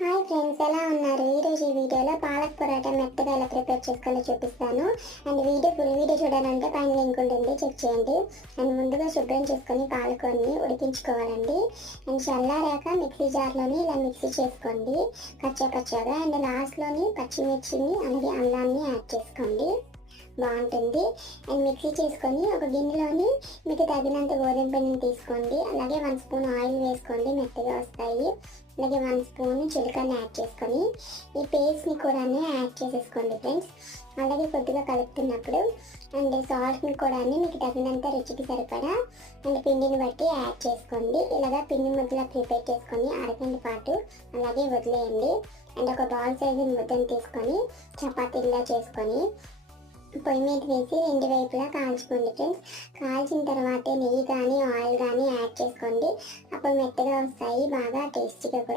Hi friends, ఎలా ఉన్నారు? ఈరోజు ఈ వీడియోలో పాలక్ పొరాటా మెత్తగా ఎలా ప్రిపేర్ చేసుకోవాలో చూపిస్తాను. అండ్ ఫుల్ వీడియో చూడాలంటే పైన లింక్ ఉంటుంది, చెక్ చేయండి. అండ్ ముందుగా శుభ్రం చేసుకొని పాలకొన్ని ఉడికించుకోవాలండి. అండ్ చల్లారాక మిక్సీ జార్లోని ఇలా మిక్సీ చేసుకోండి కచ్చా. అండ్ లాస్ట్లోని పచ్చిమిర్చిని అలాగే అల్లాన్ని యాడ్ చేసుకోండి, బాగుంటుంది. అండ్ మిక్సీ చేసుకొని ఒక గిన్నెలోని మీకు తగినంత గోధుమ పిండిని తీసుకోండి. అలాగే 1 స్పూన్ ఆయిల్ వేసుకోండి, మెత్తగా వస్తాయి. అలాగే 1 స్పూన్ చిలకని యాడ్ చేసుకొని ఈ పేస్ట్ని కూడా యాడ్ చేసేసుకోండి ఫ్రెండ్స్. అలాగే కొద్దిగా కలుపుతున్నప్పుడు అండ్ సాల్ట్ని కూడా మీకు తగినంత రుచికి సరిపడా అండ్ పిండిని బట్టి యాడ్ చేసుకోండి. ఇలాగా పిండి ముద్దలా ప్రిపేర్ చేసుకొని అరగంట పాటు అలాగే వదిలేయండి. అండ్ ఒక బాల్ సైజు ముద్దను తీసుకొని చపాతీలా చేసుకొని పొయ్యి మీద వేసి 2 వైపులా కాల్చుకోండి ఫ్రెండ్స్. కాల్చిన తర్వాత నెయ్యి కానీ ఆయిల్ కానీ యాడ్ చేసుకోండి. అప్పుడు మెత్తగా వస్తాయి, బాగా టేస్టీగా కూడా